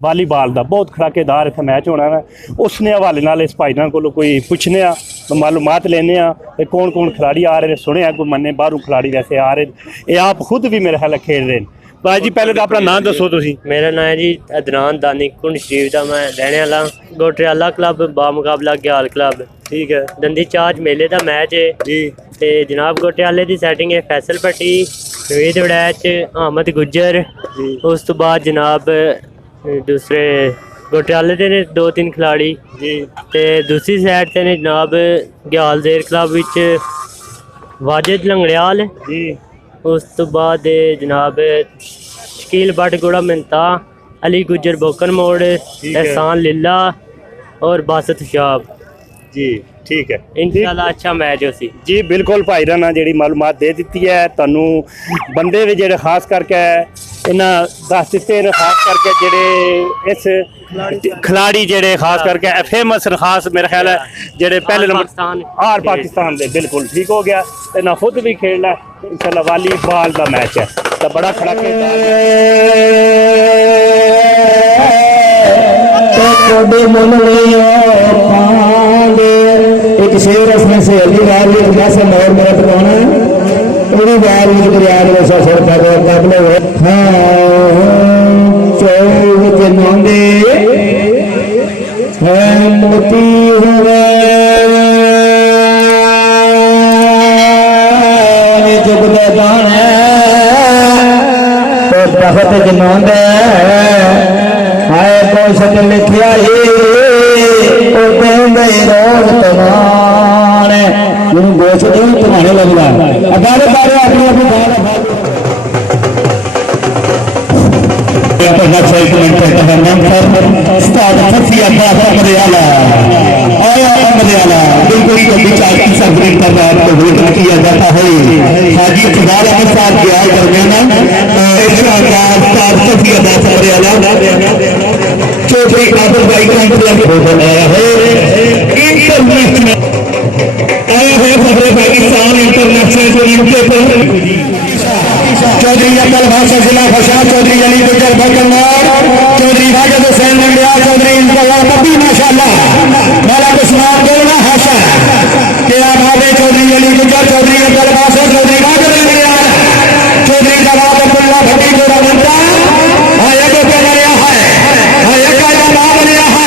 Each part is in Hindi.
वालीबॉल का बहुत खड़ाकेदार इतना मैच होना है। उसने हवाले नाल इस भाई को कोई पुछने मालूमात लेने कौन कौन खिलाड़ी आ रहे हैं। सुने कोई मन्ने बाहरों खिलाड़ी वैसे आ रहे, ये आप खुद भी मेरे ख्याल खेल रहे हैं। भाई जी पहले तो अपना नाम दसो तुसी। मेरा नाम है जी अदनान दानी कुंड शरीफ का, मैं रहने वाला गोटरियाला क्लब बामुकाबला ग्याल क्लब। ठीक है, दंदी चार्ज मेले का मैच है जी। ते जनाब गोटियाले की सैटिंग है फैसल भट्टी, नवीद वड़ैच, अहमद गुज्जर। उस तो बाद जनाब दूसरे गोटियाले के ने 2-3 खिलाड़ी जी। ते दूसरी साइड से ने जनाब ग्याल जेर क्लब विच वाजिद लंगड़ियाल जी। उस तो बाद जनाब शकील भट्ट गुड़ा मिनता, अली गुज्जर बोकन मोड़, एहसान लिल्ला और बासत शाब जी। ठीक है, इंशाल्लाह अच्छा मैच हो सी जी। बिल्कुल भाई ना जी मालूमात दे दी है तू। बंदे भी जेडे खास करके इन्हें दस दिते हैं, खास करके जेडे इस खिलाड़ी जेडे खास करके फेमस खास मेरा ख्याल है जेडे पहले नंबर आर पाकिस्तान दे। बिल्कुल ठीक हो गया, इन्हें खुद भी खेलना इंशाल्लाह। वालीबॉल का मैच है तो बड़ा खड़ा एक शेर उसमें से अली बार एक जैसे मोर मेरा पकाना पूरी बार एक यार वैसा सर का काबले चौक के मांगे है मोती हुए चुकते दाने तो तखत के मांगे हाय कोशत लिखिया गोश तुम्हारे लग रहा है। बारे बारे अपनी अपनी किया जाता है। हाजी इकबाल अहमद साहब के आए दरमियान चौधरी कादर भाई का पाकिस्तान इंटरनेशनल चौधरी अब्दुल भाषा जिला फशा चौधरी अली गुजर बकरनार चौधरी वाजिद हुसैन मंडिया चौधरी इंतजामी माशाल्लाह वाला दुश्मन बोलना हाशा के आभावे चौधरी अली गुजर चौधरी अब्दुल भाषा चौधरी वाजिद मंडिया चौधरी जवाब अब्दुल्ला भट्टी गोरा बनता आया को क्या बनिया है आया का जवाब बनिया है।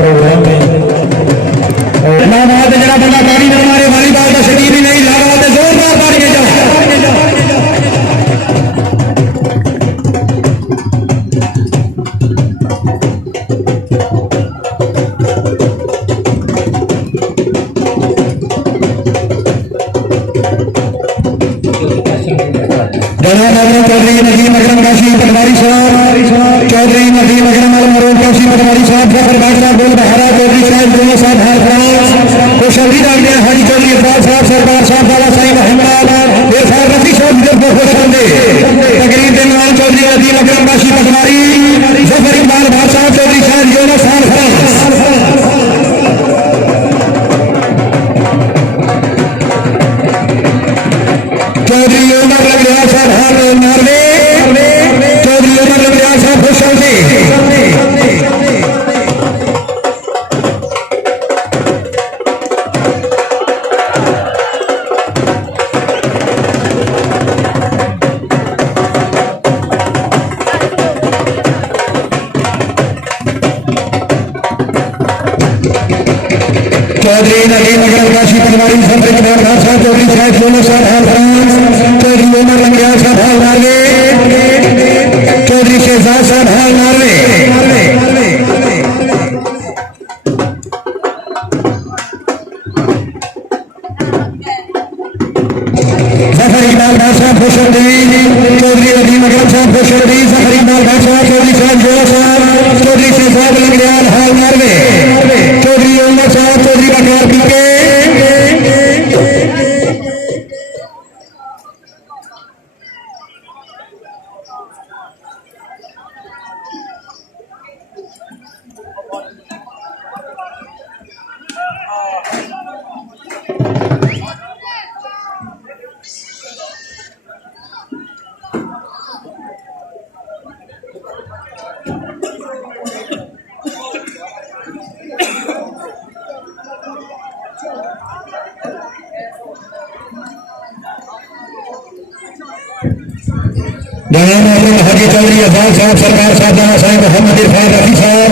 प्रोग्राम में जरा बंदा पानी में हमारे वालीबॉल का शरीर ही नहीं ला रहा है, जोरदार पानी में जाओ। चौधरी नदीम अकरम काशी पटवारी साहब चौधरी नदीम अकरम अलमरूफ काशी पटवारी साहब फखर बाजरा गोल बहारा चौधरी साहब दोनों साहब हर फ्रांस खुशहरी डाल दिया हाजी चौधरी इकबाल साहब सरकार साहब वाला साहिब अहमद ये साहब रफी साहब जब खुश होंगे तकरीर के नाम चौधरी नदीम अकरम काशी पटवारी जफर इकबाल बादशाह चौधरी साहब दोनों साहब फ्रांस चौधरी उमर लंगड़िया साहब हर नॉर्वे चौधरी उमर लंगड़िया साहब खुश होंगे। चौधरी नदीम अकरम काशी पटवारी संत इकबाल खान साहब चौधरी शायद दोनों साहब हाल फ्रांस चौधरी उमर लंगिया साहब हाल नार्वे चौधरी शहजाद साहब हाल नार्वे जफर इकबाल खान साहब खुशरदीन चौधरी नदीम अकरम साहब खुशरदीन जफर इकबाल खान साहब चौधरी साहब जोड़ा साहब चौधरी शहजाद लंगड़ियाल हाल नार्वे चौधरी उमर साहब चौधरी बकार पीके हाजी चौधरी अफाज साहब सरकार साहब दाना साहब मोहम्मद इरफान रफी साहब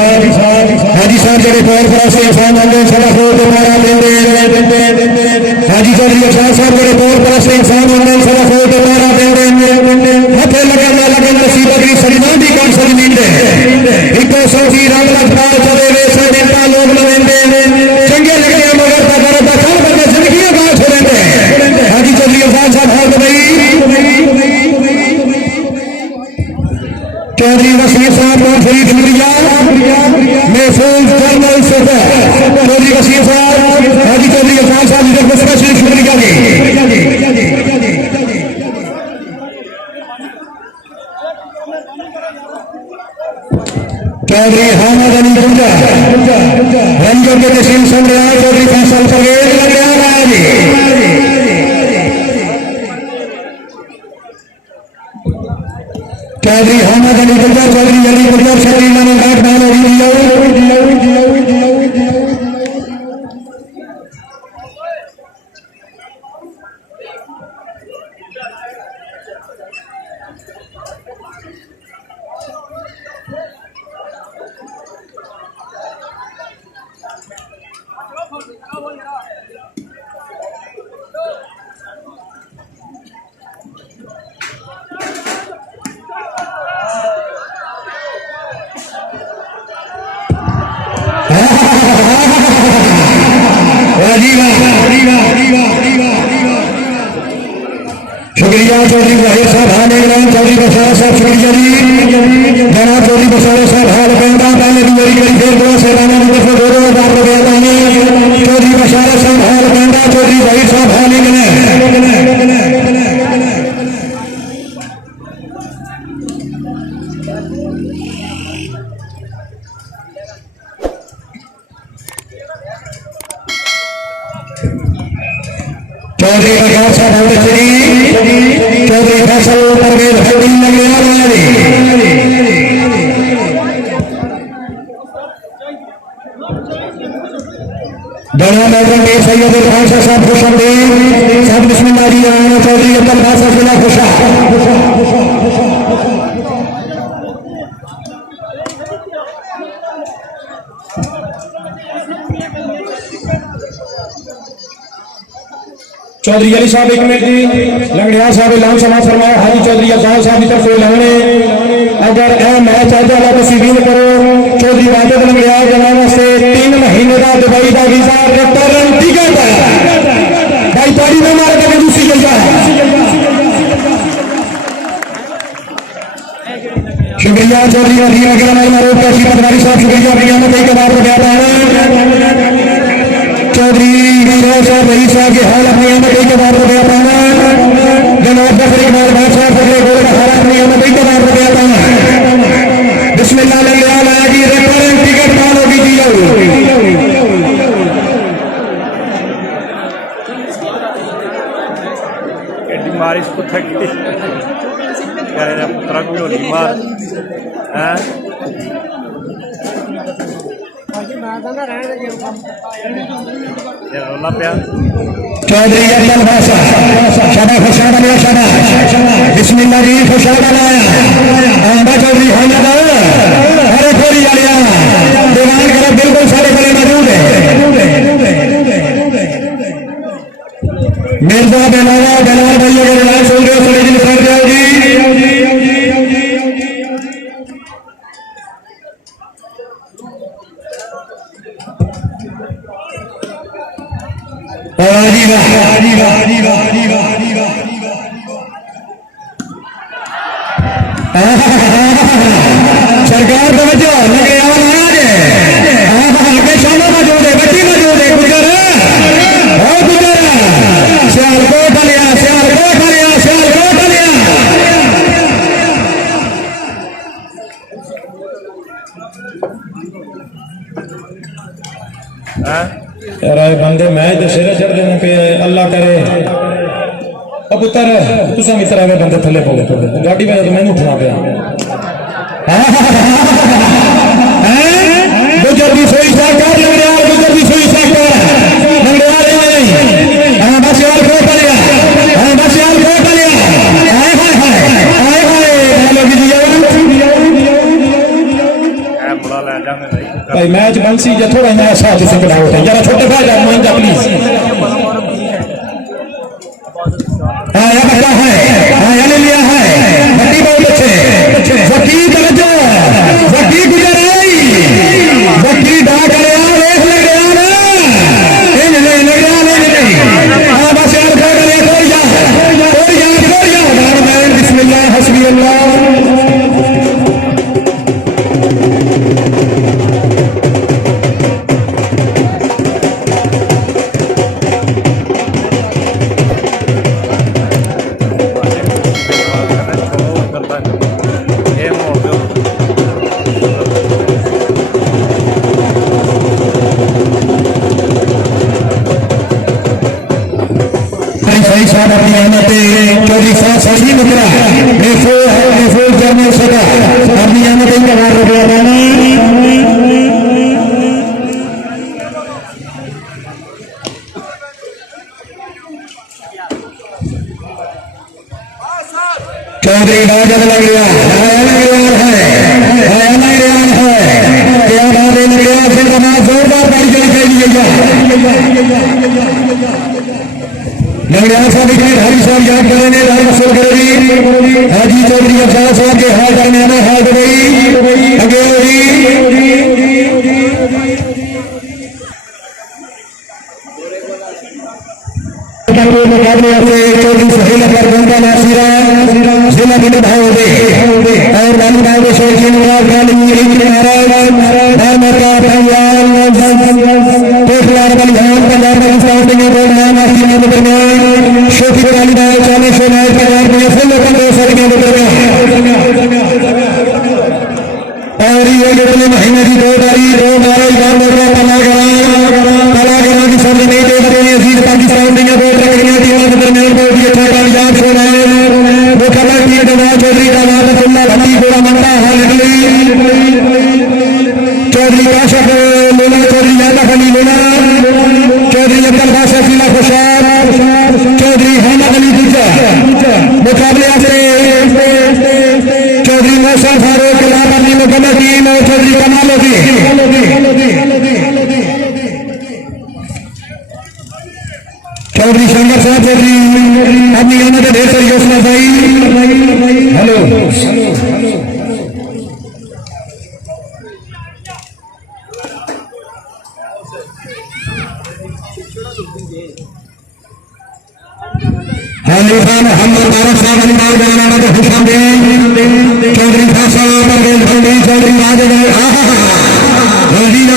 हाजी साहब जड़े पौर पर से इंसान होंगे सदा को दोबारा देंगे हाजी चौधरी अफाज साहब जड़े पौर पर से इंसान होंगे सदा को दोबारा देंगे हथे लगन ना लगन नसीब अगली सजना दी कौन सा जमीन दे इको सोची रंग रखता चले वे सजता लोग लवेंदे चंगे लगे मगर पर बखल बने जिंदगी बात हो लेंदे हाजी चौधरी अफाज साहब हाल भाई चौधरी वसीर साहब फरीद शुक्रिया महफूज जनरल सदर चौधरी वसीर साहब हाजी चौधरी अफान साहब की तरफ से शुक्रिया चौधरी हामिद अली गुंजा रंजन के तहसील संग्रह चौधरी फैसल परवेज लंगड़ियाल जी चौधरी हामिद अली गुंजा चौधरी अली गुंजा चौधरी मानो घाट मानो शुक्रिया चौधरी वाहिद साहब हाल चौधरी बसार साहब शुक्रिया जी जनाब चौधरी बसार साहब हाल पैदा पहले की मेरी करी फिर दो सैलाना की तरफ 2000 रुपया पानी चौधरी बसार साहब हाल पैदा चौधरी वाहिद साहब हाल चौधरी बकार साहब चौधरी फैसल परवेज हल्दी लंगड़ियाल जनाब मीर सैयद इरफान साहब खुशमदीन साहब बिस्मिल्लाह जी राणा चौधरी अब्दुल बासा जिला खुशा चौधरी अली साहब एक मिनट जी लंगड़ियाल साहब ऐलान समाज फरमाया हाजी चौधरी अफजाल साहब की तरफ से ऐलान अगर ए मैच आज वाला तस्वीर करो चौधरी वाजिद लंगड़ियाल जनाब से 3 महीने का दुबई का वीजा रिटर्न टिकट भाई ताड़ी में मार के दूसरी जगह शुक्रिया चौधरी नदीम अकरम मारूफ काशी पटवारी साहब शुक्रिया बियान के बाद रुपया चौधरी साहब वही साहब के हाल अपनी आमद के बाद रुपया पाना जनाब जफर इकबाल खान साहब फजले गोल का हाल अपनी आमद के बाद रुपया पाना बिस्मिल्लाह लंगड़ियाल आया जी रिटर्न टिकट पालो की दी मारिश को थक पुत्रा को मार चौधरी अब्दुल बासा शाबाश खुशादा लिया शाबाश बिस्मिल्लाह जी खुशादा लाया आंबा चौधरी हामिद अरे खोरी आलिया दीवान कर बिल्कुल सारे बड़े मौजूद है मिर्जा बेलावा बेलाल भाई अगर रिलैक्स हो गए थोड़ी दिन कर जाओ जी। सरकार तवज्जो लगे आवाज आगे शामा मौजूद है बच्ची मौजूद है गुजर सियालकोट लिया सियालकोट लिया सियालकोट लिया यार बंदे मैच तो सिरे चढ़ देने पे अल्लाह करे अब पुत्र तुसा मित्र आवे बंदे थले पवे गाड़ी में तो मैंने उठना पे गुजर भी सोई सरकार लग रहा है गुजर भी सोई सरकार लग रहा है हां बस यार को पड़ेगा हां बस यार को पड़ेगा हाय हाय हाय हेलो जी बड़ा ले जाने भाई मैच बंसी जा थोड़ा नया साथ से खिलाओ जरा छोटे भाई जा मान जा प्लीज हां ये बच्चा है हां ये ले लिया है बट्टी बहुत अच्छे बट्टी तवज्जो बट्टी गुजर आई बट्टी डाक ले आ देख ले गया ना इन ले ले गया ले हां बस यार कोड ले कोड जा मैन बिस्मिल्लाह हस्बी अल्लाह साहब अपनी अहमद चौधरी साहब सही मुकरा मेफो जर्नल सदा अपनी अहमद का बार रुपया देना चौधरी राजद लग गया क्या बात लग गया फिर तमाम जोरदार बारी चली नगरियाल साहब के हरी साहब याद करेंगे लाल मसूल करेगी हाजी चौधरी अफसार साहब के हाल दरमियान हाल दुबई अगे मुकाबले अपने चौधरी सुहेल अकबर गोंदा नासिरा जिला के भाव दे और लालू भाव के शेख निवाज खाली महाराज कोटलार बलिहान पंजाब स्टार्टिंग बोर्ड नाम आखिरी में दरमियान शोकी वाली बाल 40 मैच के बाद में फुल ओपन दो सदियों के दरमियान और ये अगले महीने की 2 तारीख 2 मार्च बाल कलागरा की सभी नहीं देख रहे हैं अजीज पाकिस्तान दुनिया बोर्ड रखने टीमों के दरमियान बहुत ही अच्छा कामयाब हो रहा है वो खबर की नवाज चौधरी का वादतुल्लाह भट्टी गोरा मंडा हाल चौधरी काशफ लोना चौधरी यादा खली लोना चौधरी अब्दुल बादशाह जिला खुशार चौधरी हैमद अली दूजा मुकाबले से चौधरी मौसम फारूक लाभ अपनी मुकम्मल टीम और चौधरी कमाल चौधरी शंकर साहब चौधरी अपनी आमद ढेर सारी योजना भाई हेलो हाली खान मोहम्मद बारह साहब अलीबाग जाना तो हुसैन दे चौधरी खासा परवेज भंडी चौधरी राजेंद्र रजीवा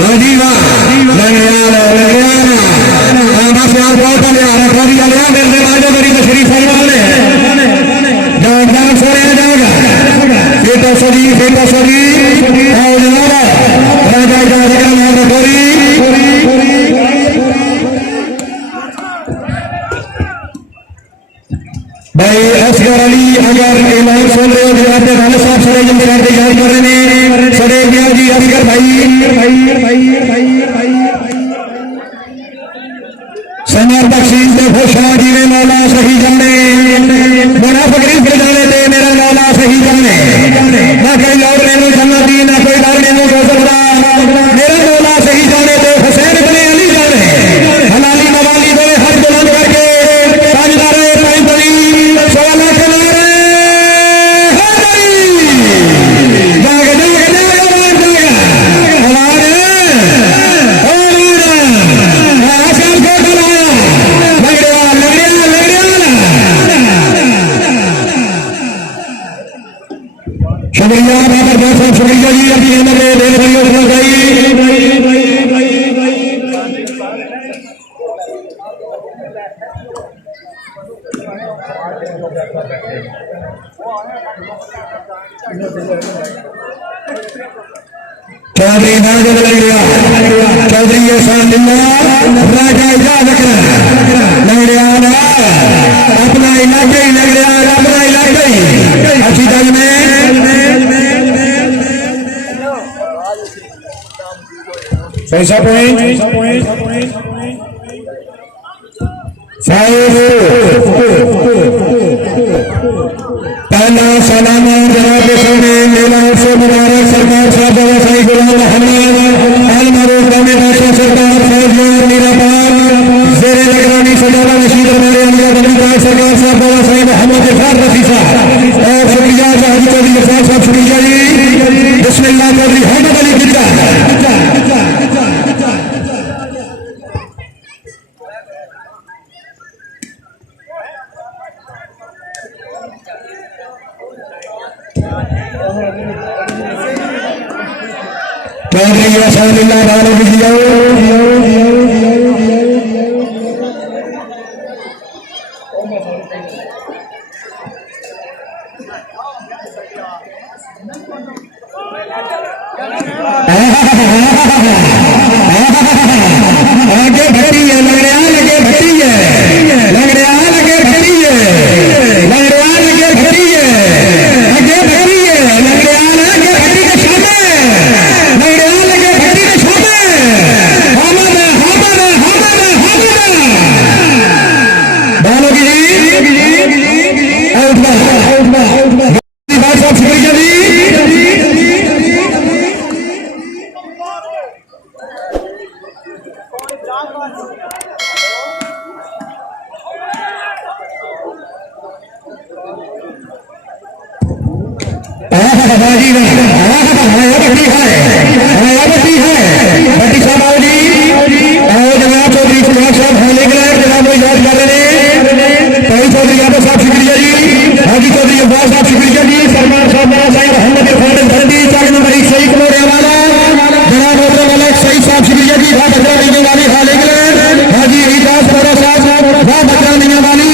रजीवा बस यार बहुत लिया रखा दिया लिया मेरे राजो मेरी तशरीफ फरमाने जोरदार से जाएगा बेटा सरी और जनाब राजा जाएगा नाम रखोरी भाई असगर अली अगर ऐलान सुन रहे हो आपने राणा साहब सरे इंतजार के याद कर रहे हैं सरे गया जी असगर भाई समर बख्शीश ने घोषणा जी ने मौला सही जाने बड़ा फकरीफ के जाने थे मेरा मौला सही जाने ना कोई लौट लेने जन्नती ना कोई लौट लेने गोसरा मेरा मौला सही जाने थे हुसैन बने अली जाने हलाली मवाली दे हर बुलंद करके शुक्रिया बाबर साहब, शुक्रिया जी अपनी हिम्मत देख रही हो चौधरी नाजल लंगड़िया, चौधरी एहसान राजा इजाजत लंगड़िया अपना इलाके ही लंगड़िया, अपना इलाके ही अच्छी दल में पैसा पॉइंट पहला सलामा जनाब के सामने मेला उत्सव मुबारक सरकार साहब व्यवसायी गुलाम मोहम्मद अल मारूफ गामे बादशाह सरकार फौजियार मीरापार जेरे निगरानी सजादा नशीद हमारे अलिया बंदीदार सरकार साहब व्यवसायी मोहम्मद इरफान रफी साहब और शुक्रिया हाजी चौधरी इरफान साहब, शुक्रिया जी बिस्मिल्लाह चौधरी मोहम्मद अली गिद्दा। चौधरी रसूलुल्लाह वाले वीडियो आगे भट्टी है लंगड़िया लगे भट्टी है लंगड़िया लगे भट्टी है लंगड़िया लगे भट्टी है आगे भट्टी है लंगड़िया लगे भट्टी के सामने लंगड़िया लगे भट्टी के सामने हमद हमद हमद हमद बालों की आउट बात सब शुक्रिया जी। भट्टी साहब आओ जी, आओ जनाब चौधरी सुभाष साहब होने के लिए जनाब याद कर रहे हैं भाई चौधरी यादव साहब, शुक्रिया जी हाजी चौधरी अब्बास साहब, शुक्रिया जी सरकार साहब मेरा साहिब मोहम्मद इरफान धरती चार नंबर एक सही कलोड़े वाला जनाब वाला सही साहब, शुक्रिया जी वाह बजरा देने वाली हाल इंग्लैंड हाजी इजाज पौरा साहब, वाह बजरा देने वाली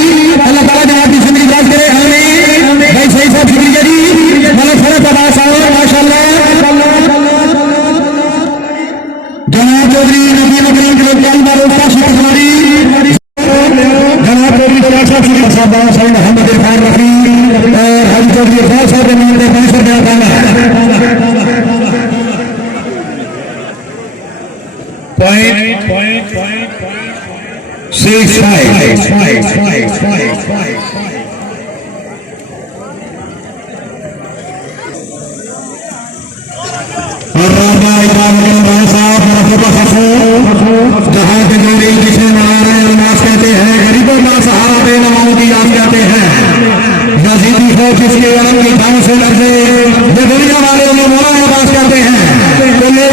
अल्लाह ताला जनाब की जिंदगी याद करे हमें भाई सही साहब, शुक्रिया जी मतलब फरक अब्बास साहब माशाल्लाह जनाब चौधरी नबील अकरम के लोकल मारूफ काशी कुमारी जनाब चौधरी साहब, शुक्रिया साहब साहिब मोहम्मद इरफान रफी और हाजी चौधरी इरफान साहब के नाम पर पैसा दिया था पॉइंट 6-5 जहाँ के जोड़ी जिसे नारायण नाश कहते हैं, गरीबों का सहारा बेनवाओं की याद कहते हैं, यजीदी फौज जिसके आम की धाम से लड़े ये दुनिया वाले उन्हें मौलाना बास कहते हैं। तो ये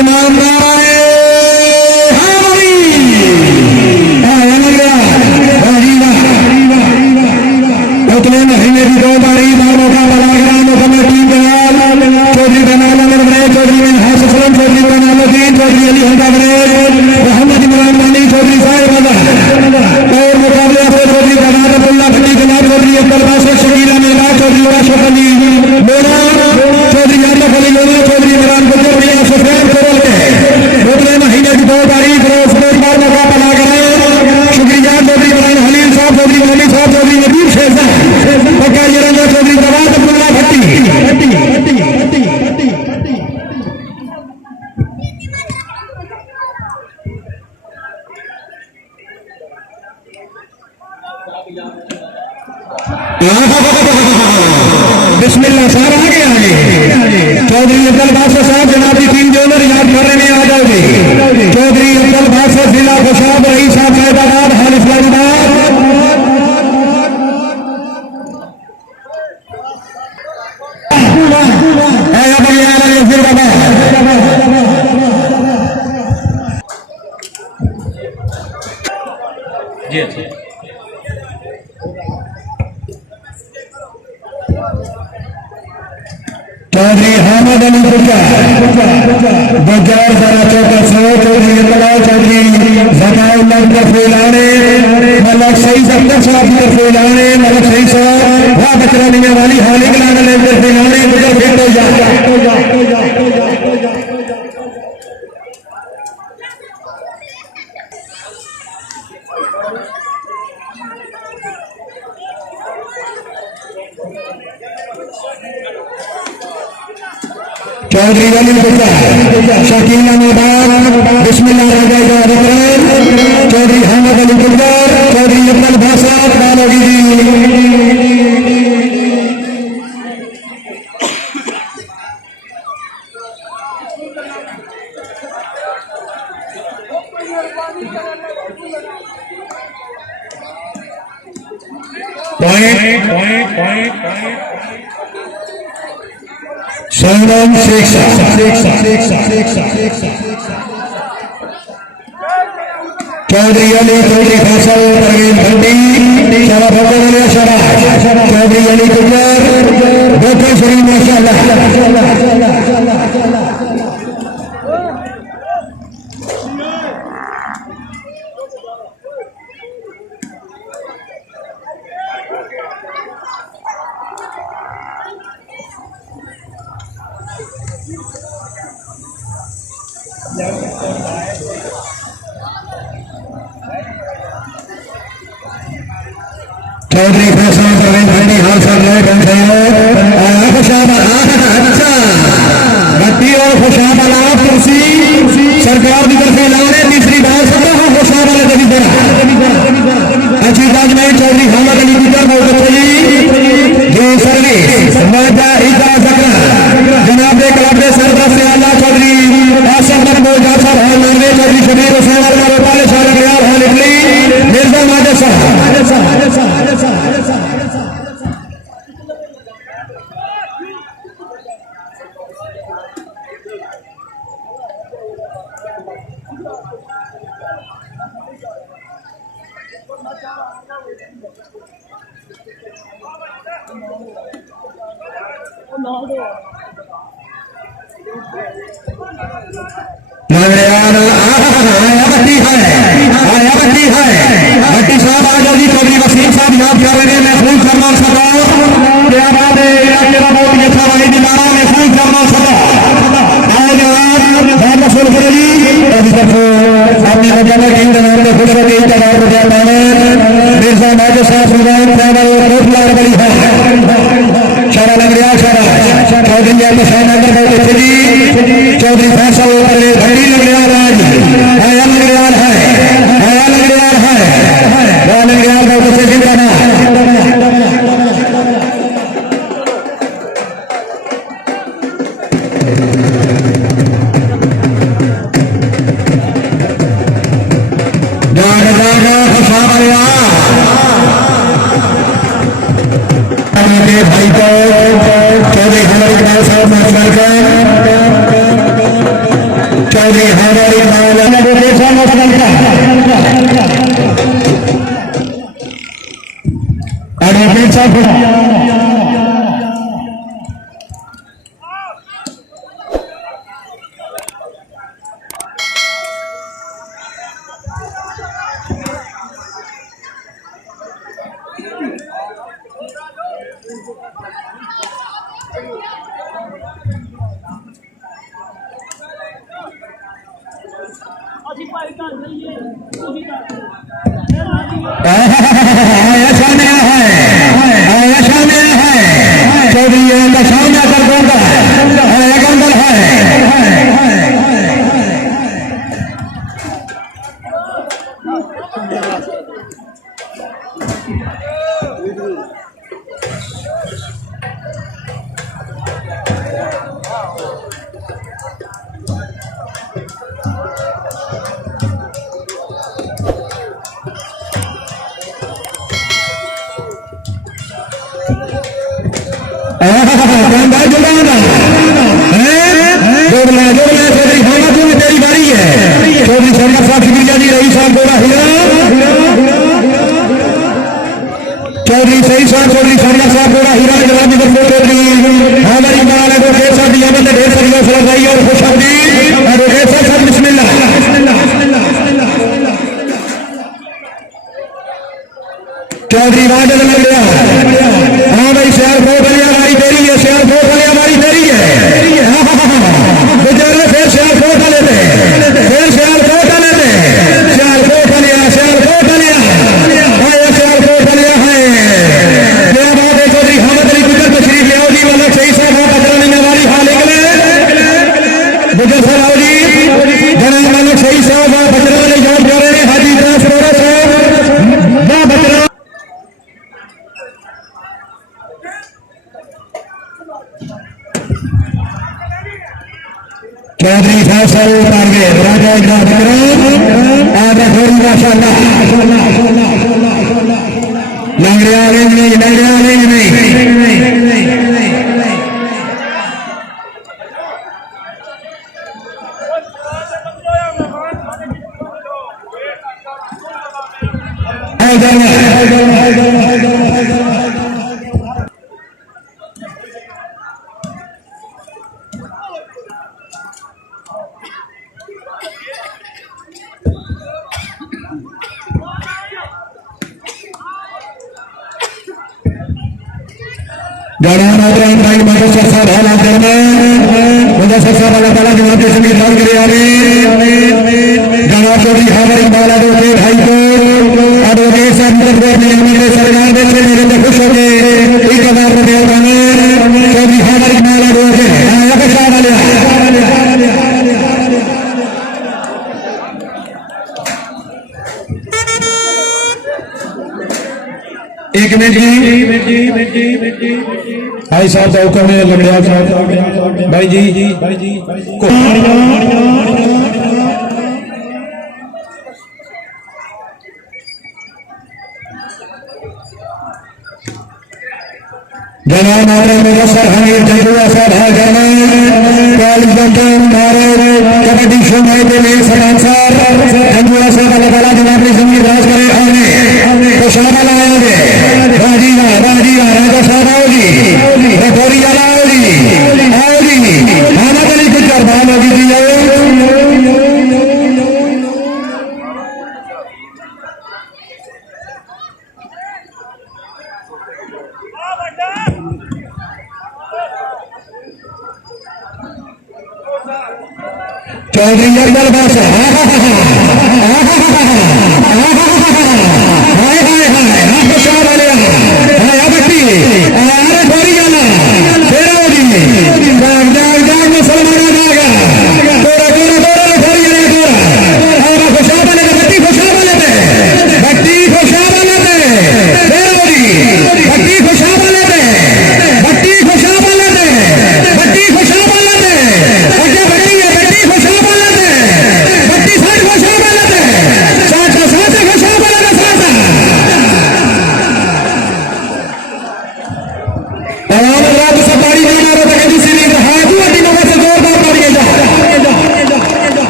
उतने महीने की 2 बारी बाबों का बलाग्राम कमेटी चौधरी बनाला चौधरी में हासम चौधरी बनालुद्दीन चौधरी अली हंदावरेज मोहम्मद इमरान मानी चौधरी साहिब और मुकाबले से चौधरी बनारपुल्ला भट्टी जनाब चौधरी अब्दुल बासित शकीला मेला चौधरी राशिद अली मेला चौधरी यादव अली मेला चौधरी इमरान गुजर मियां सुफैन कोल के उतने महीने की 2 बारी बाबों का बलाग्राम शुक्रिया चौधरी इमरान हलीम साहब चौधरी मोनी साहब चौधरी नबीर शेख साहब पक्का जरंगा चौधरी जवाद अब्दुल्ला भट्टी बिस्मिल्लाह साहब आगे चौधरी अब्दुल बादशाह साहब जनाब की टीम जो याद कर रहे हैं आ जाओगे चौधरी अब्दुल बादशाह जिला खुशाब रही साहब हैदराबाद हाल इस्लामाबाद जी चौधरी हामिद अली गुज्जर जरा चौका सौ चौधरी इकबाल चौधरी जमाउल्लाह की तरफ लाने मलक सही अख्तर साहब की तरफ लाने मलक सही साहब वह बचरा नहीं वाली हाली के लाने तरफ लाने गुजर फिर तो जा चौधरी अली गुज्जर शकील अहमद बिस्मिल्लाह चौधरी हामिद अली गुज्जर चौधरी इकबाल भाषा सोनम शेख चौधरी अली चौधरी फैसल परवीन भंडी शराब चौधरी अली गुज्जर बोखर शरीफ माशाअल्लाह चौधरी फैसल परवीन भंडी हाल सर अच्छा बत्ती और खुशाबला कुर्सी सरकार की तरफ लाने तीसरी बार सदा खुशाबला कभी बड़ा अच्छी बात नहीं चौधरी हामिद अली गुज्जर बहुत अच्छा जी सर्विस जनाब क्लब सरदार से आला चौधरी आसम चौधरी शबीर हुसैन मिर्जा माजद साहब भट्टी साहब आज जी चौधरी वसीम साहब याद कर रहे हैं महफूज फरमान सरदार क्या बात है इलाके का बहुत ही अच्छा वाहिद इमारा महफूज फरमान सरदार आपने बजाना टीम के नाम पे खुश होकर मिर्जा माजद साहब बड़ी है शारा लग रहा शारा चौधरी चौधरी फैसल भंडी लग रहा आया लग रहा है आया लग रहा है लग रहा बहुत अच्छे से गाना भाई को चौधरी हमारे इकबाल साहब चौधरी हमारे तेरी बारी है चौधरी शंकर साहब की जी रही साहब बोला हीरा चौधरी सही साहब चौधरी शंकर साहब बोला हीरा चौधरी हमारी चौधरी फैसल परवेज राजा और रखोरी माशाल्लाह लंगड़ियाले नहीं जाना भाई मुदस्सर साहब हाल करना मुदस्सर साहब अल्लाह ताला जनाब के समीर खान करे आमीन जनाब चौधरी हावर इकबाल के भाई को एडवोकेट साहब ने सरकार दे से मेरे खुश हो गए 1000 रुपए दान चौधरी हावर इकबाल एडवोकेट आया साहब वाले एक मिनट जी भाई साहब चौका में लंगड़ियाल साहब भाई जी जनाब मुदस्सर हमीद जंगुआ साहब है कबड्डी शो में सलांसर जंगुआ साहब अल्लाह ताला जनाब ने जिंदगी राज करे आने तो शामिल आएंगे राजी राजा साहब आओ जी रखोरी आओ जी मोहम्मद अली कुछ अरमान होगी जी चौधरी अकबर बस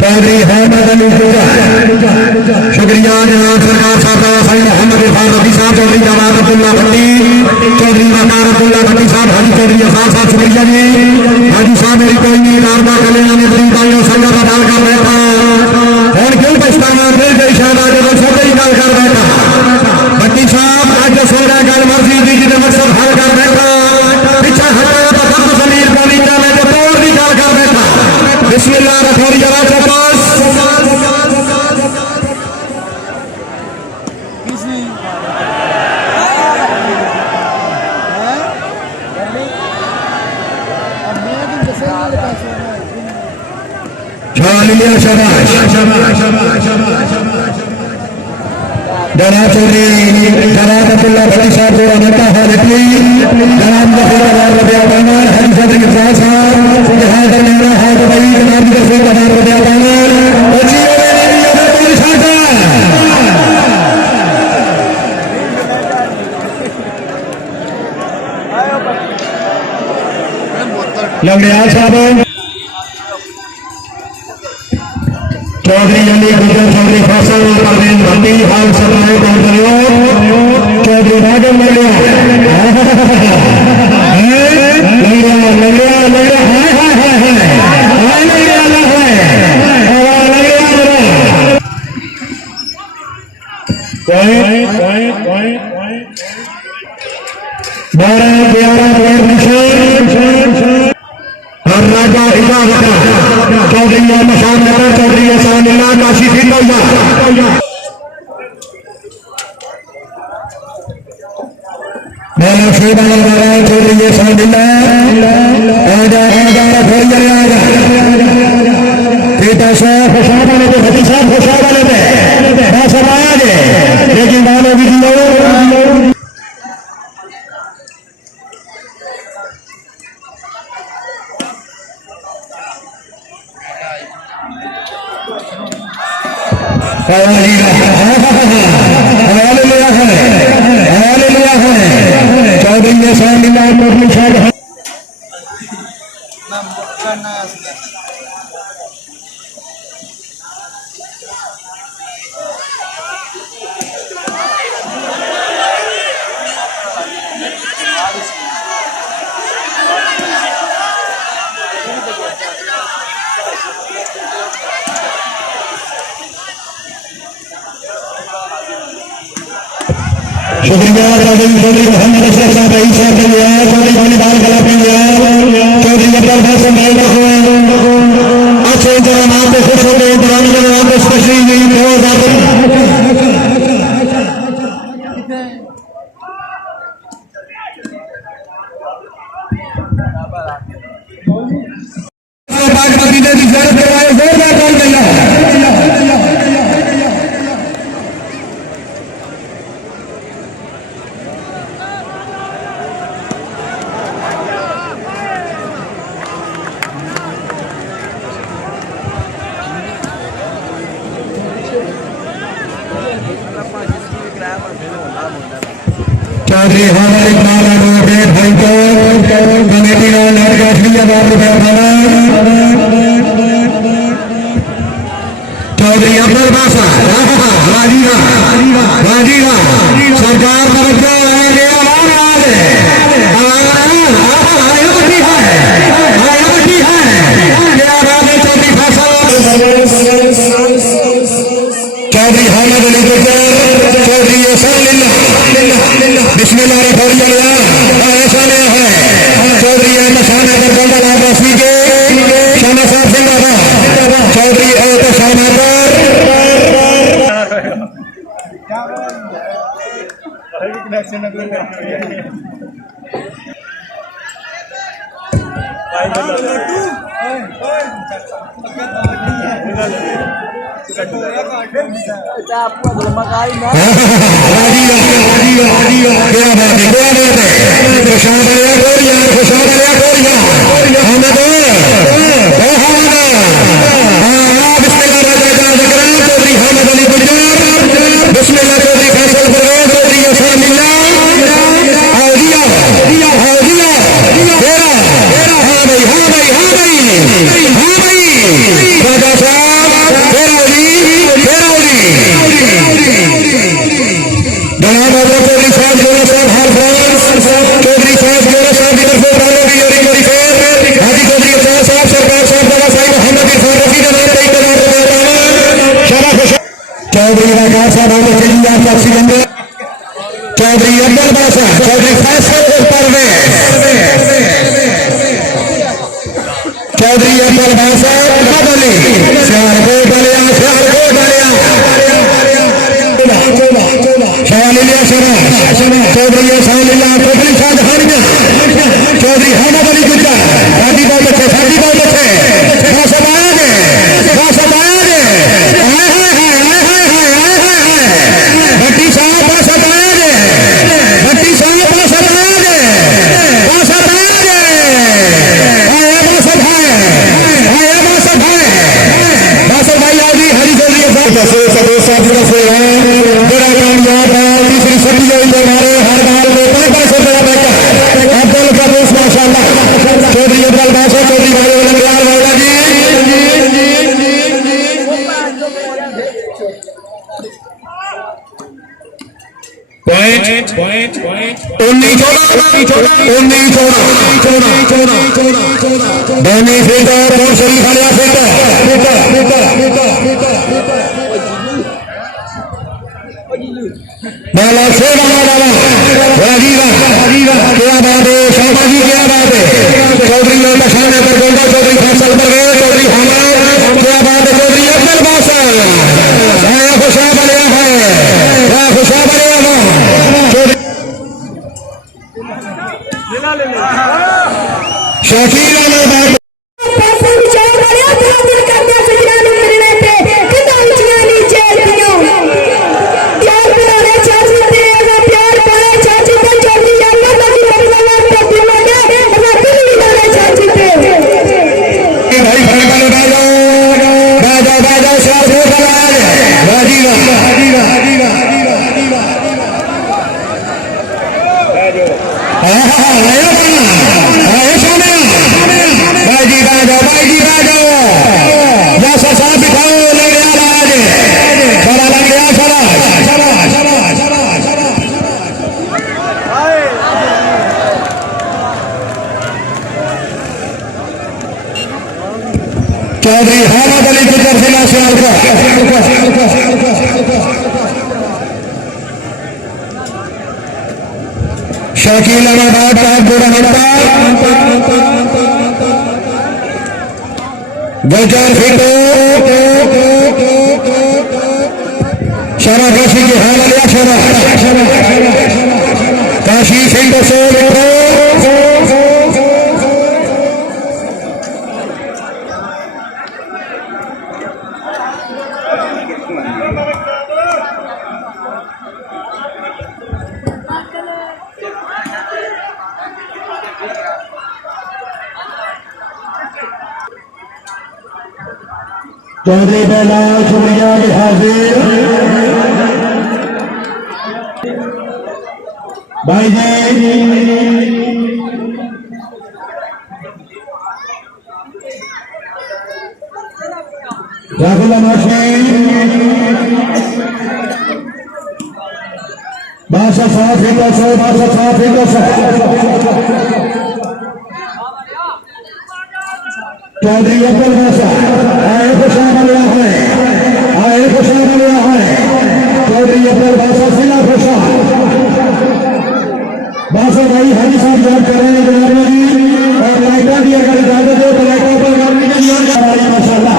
चौधरी अहमद अली शुक्रिया जनाब सरकार साहब भाई मोहम्मद इरफान रफी साहब चौधरी जवाब अब्दुल्ला भट्टी चौधरी वकार अब्दुल्ला भट्टी साहब हाजी चौधरी अफान साहब शुक्रिया जी हाजी साहब मेरी कोई नहीं नारमा कल्याण में बड़ी भाइयों संगत अदा कर बैठा और क्यों पछताना फिर गई शायद आज सब ही गल कर बैठा भट्टी साहब आज सोरा गल मर्जी दी जी मकसद हल कर बैठा पीछे हटा तो सब जमीर बोली जाने तो तोड़ भी गल कर बैठा बिस्मिल्लाह रखोरी जरा चौपास शालिया शाबाश जनाब चौधरी जनाब अब्दुल्ला भट्टी साहब को अनंता हालिपली जनाब जफीर रुपया पैमान हरी सदर इफ्तार साहब जहां पर मेरा हाथ भाई जनाब जफीर रुपया पैमान लंगड़ियाल साहब चौधरी अली गुजर चौधरी फसल परवीन भट्टी हाल सलाह चौधरी राजन राजा चौधरी मशान नगर चौधरी एहसानुल्लाह काशी मैंने शेबा चौधरी बेटा साहब खुशा वाले पे भट्टी साहब खुशा वाले पे बस अब आया जे लेकिन बालों की चौधरी एहसानुल्लाह शुक्रिया चौधरी मोहम्मद अशरफ साहब रईस साहब चौधरी धन्यवाद कला चौधरी अब्दुल हसन अच्छे इंतजाम पे खुश हो गए इंतजाम पे स्पेशली चौधरी हमारे एडवोकेट भाई को कमेटी का चौधरी अब्दुल बासा सरकार चौधरी हामिद अली चौधरी बिस्मिल्लाह ऐसा नहीं है चौधरी शाना पर बंदा वापसी के शाना साहब जिंदाबाद चौधरी शाना पर चौधरी राजा साहब चौधरी अब्दुल बासा चौधरी फैसल परवेज चौधरी अब्दुल बासा बदली सियारकोट बलिया शालिया शराब चौधरी शालिया कोटली शाहजहानिया चौधरी हमद अली गुज्जर साडी बहुत अच्छे बस आए बासा चौधरी भाई लंगलाल वाला जी पॉइंट 19-14 बेनिफिटर और शरीफ आलिया बाला से क्या बात है शर्मा जी क्या बात है चौधरी लक्षण पर गोल्डा चौधरी फैसल पर गए चौधरी हमारा क्या बात है चौधरी अब्दुल बासा खुशा बने है खुशा बने शकीला ने बात चौधरी हामद अली की तरफ से नासिर शकील अहमद बुरा हड़ता गजर फिटो शरा काशी की हाल लिया शरा काशी सिंह से चौधरी बेला शुक्रिया के हाजिर भाई जी राहुल अनाशी बासा साफ ही तो सौ बासा साफ ही तो सौ चौधरी अब्दुल बासा आए खुशा बलिया है चौधरी अब्दुल बासा सिला खुशा बासा भाई हरी साहब जॉब कर रहे हैं जनाब जी और लाइटा भी अगर इजाजत हो तो लाइटों पर करने के लिए माशाल्लाह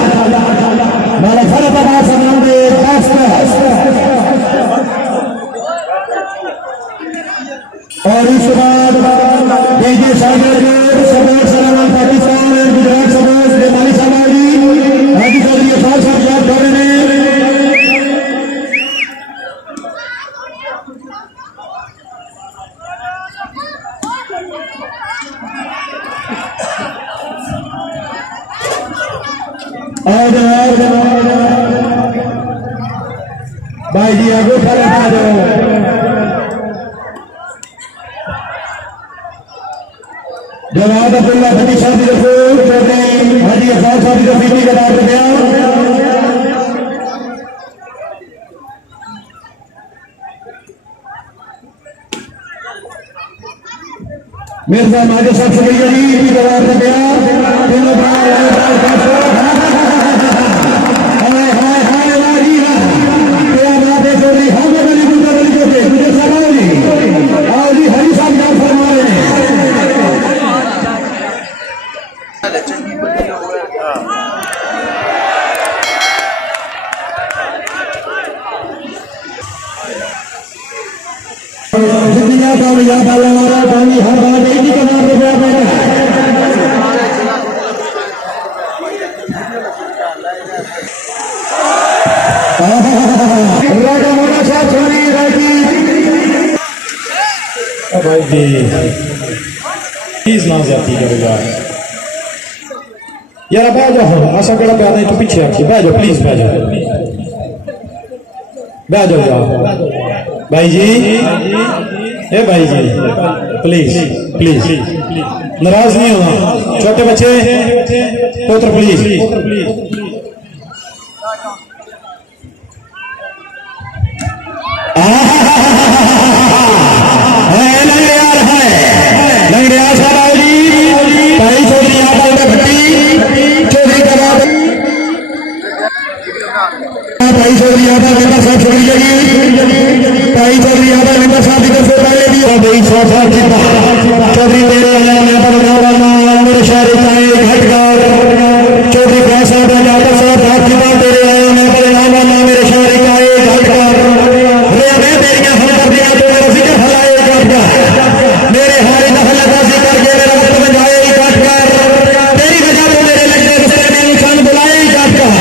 माला फरत बासा नाम दे और इस बाद डीजे सागर समाज सलाम पाकिस्तान गुजरात समाज नेपाली समाजी हाजी चौधरी साहब जॉब कर रहे हैं और भाई जी आगे खड़े आ जाओ जनाब अब्दुल्ला फती शादी रसूल चौधरी हाजी अफजाल शादी रफीकी का नाम दिया मिर्जा माजे साहब शुक्रिया जी की जवाब दिया तीनों हरी साहब नाम फरमा रहे हैं हर बात एक ही का नाम दिया भाई जी प्लीज ना जाती करेगा यार बह जाओ आशा कड़ा पे आने तो पीछे रखिए बह जाओ प्लीज बह जाओ यार भाई जी ए भाई जी प्लीज प्लीज नाराज नहीं होना छोटे बच्चे पुत्र प्लीज भाई चौधरी यादव मेंबर साहब शुक्रिया जी। भाई चौधरी यादव मेंबर साहब की तरफ से पहले भी चौधरी मेरे मेरे शहर घटकर चौधरी खान साहब यादव साहब भाजपा तेरे मेरे शहर घटकर मैं तेरिया फल कर दिया तो मेरा जिक्र फलाए घटकर मेरे हारे दखल लगासी करके मेरा मतलब जाए घटकर तेरी वजह से मेरे लगने से मैंने चंद बुलाए घटकर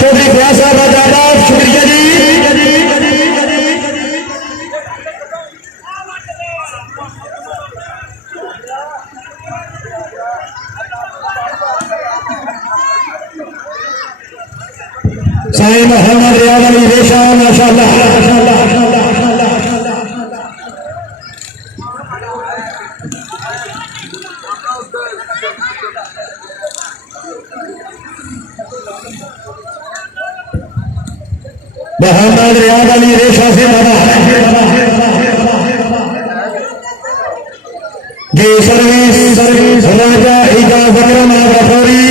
चौधरी खान साहब यादव शुक्रिया जी। साईं मोहम्मद रियाज अली रेशा माशाअल्लाह मोहम्मद रियाज अली रेशा से जी सर्विस राजा इजाज अकरम गफूरी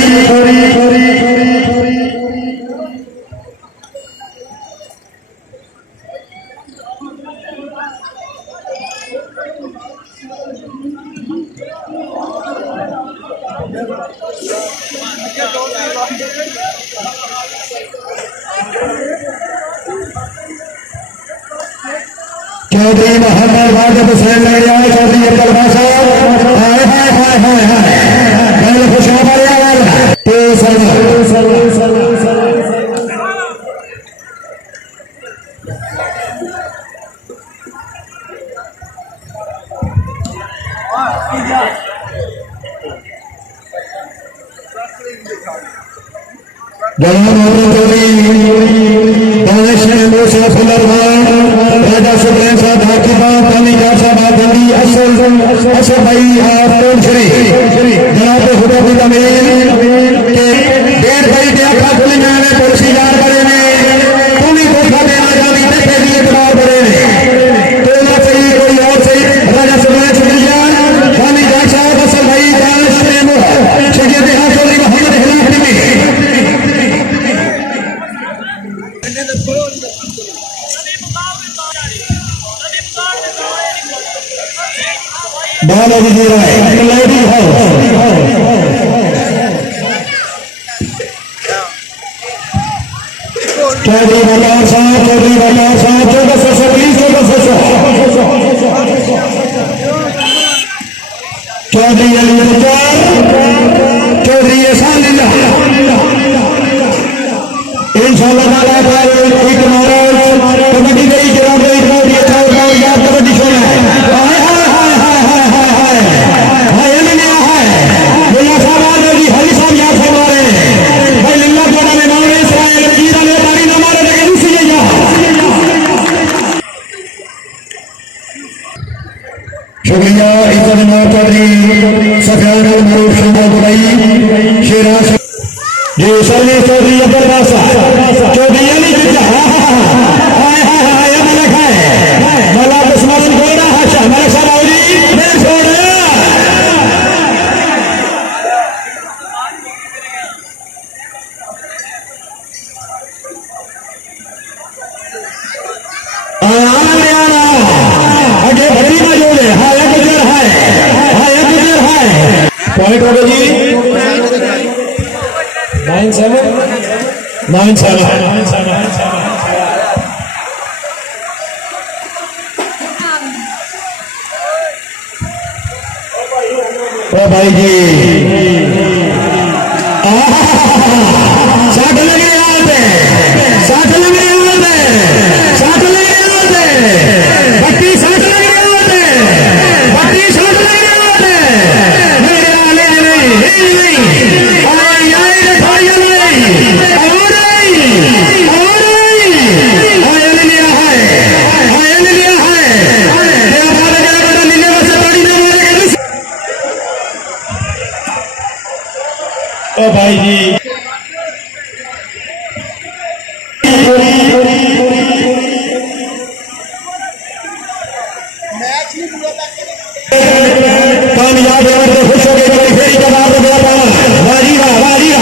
चौधरी मोहम्मद वाजिद हुसैन लड़िया चौधरी अब्दुल साहब हाय हाय हाय हाय हाय कल खुशखबर यार तो राजा सुब्रह साहब हाकिमा पानी साहब गंदी असल भाई जनाब हुदा डेढ़ भाई आखा खुली मैंने पुलिसी यार बड़े ने तुम्हें धोखा देना जानी देखे भी इतबार बड़े ने तो ना सही कोई और सही राजा सुब्रह शुक्रिया पानी साहब असल भाई शकीर चौधरी मोहम्मद हिलाक बालाजी जी राय लेडी हाउस चौधरी बल्लार साहब 1420 चौधरी अली चौधरी एहसानुल्लाह इंशाअल्लाह एक कबड्डी गई जनाब कबड्डी शोना है शुक्रिया इज्जत नवाब चौधरी सफियान मरूफ शंकर दुबई शेरा जी सर्विस चौधरी अब्दुल चौधरी अली हाय हाय हाय मलक है मलक उस्मान गोरा हाशा मलक साहब जी मेरे छोड़ आगे भरी ना जोड़े हाय गुजर है पॉइंट हो गया जी 9-7 ओ भाई जी साथ लगे साथ लगे साथ लगे बट्टी साथ लगे बट्टी साथ लगे मेरे आले नहीं आए आए दिखाई नहीं और आए लिया है ओ भाई जी कामयाब खुश हो गए फेरी जवाब वारी वारी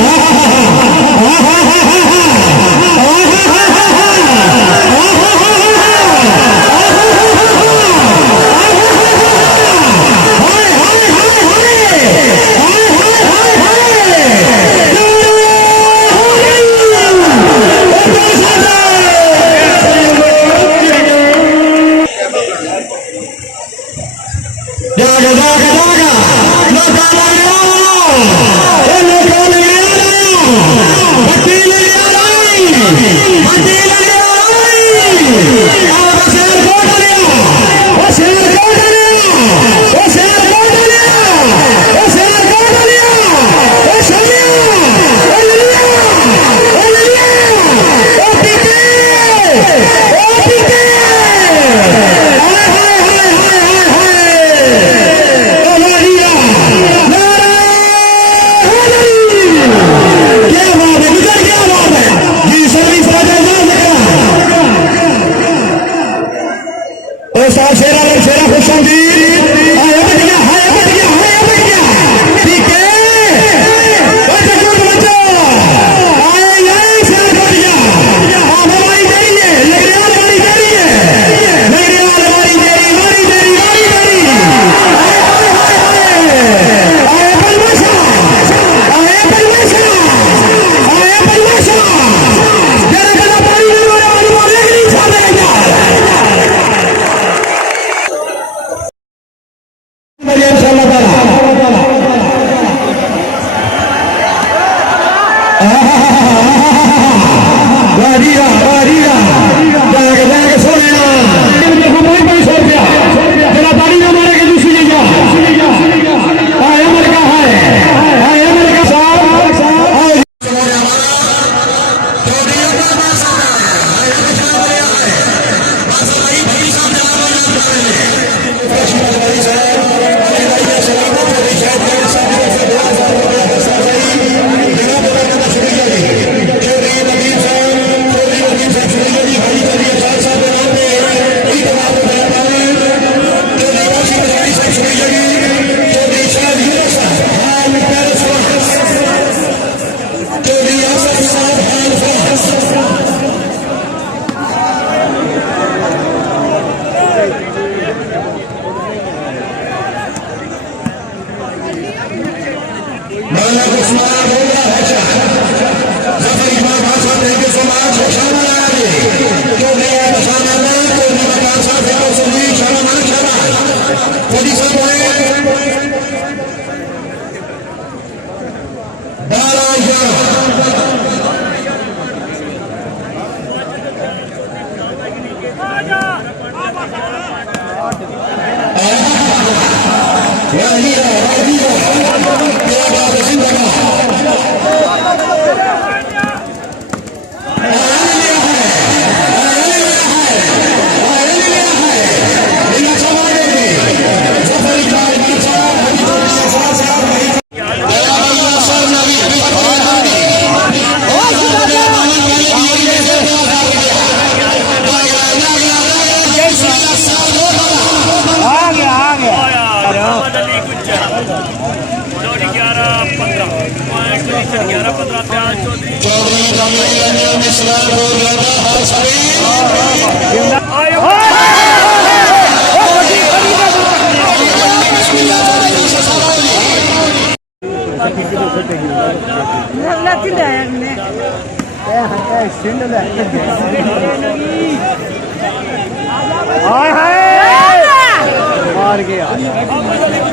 मार के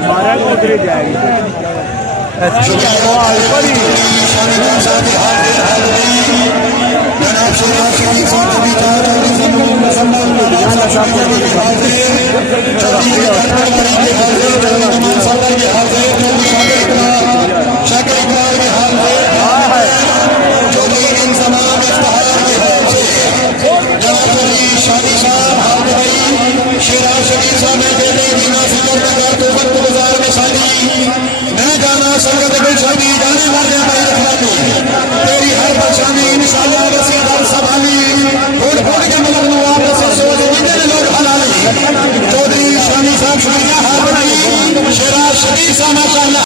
मारा को उधर जाएगी संगत को शादी जाने वाले शबीर सा माशाअल्लाह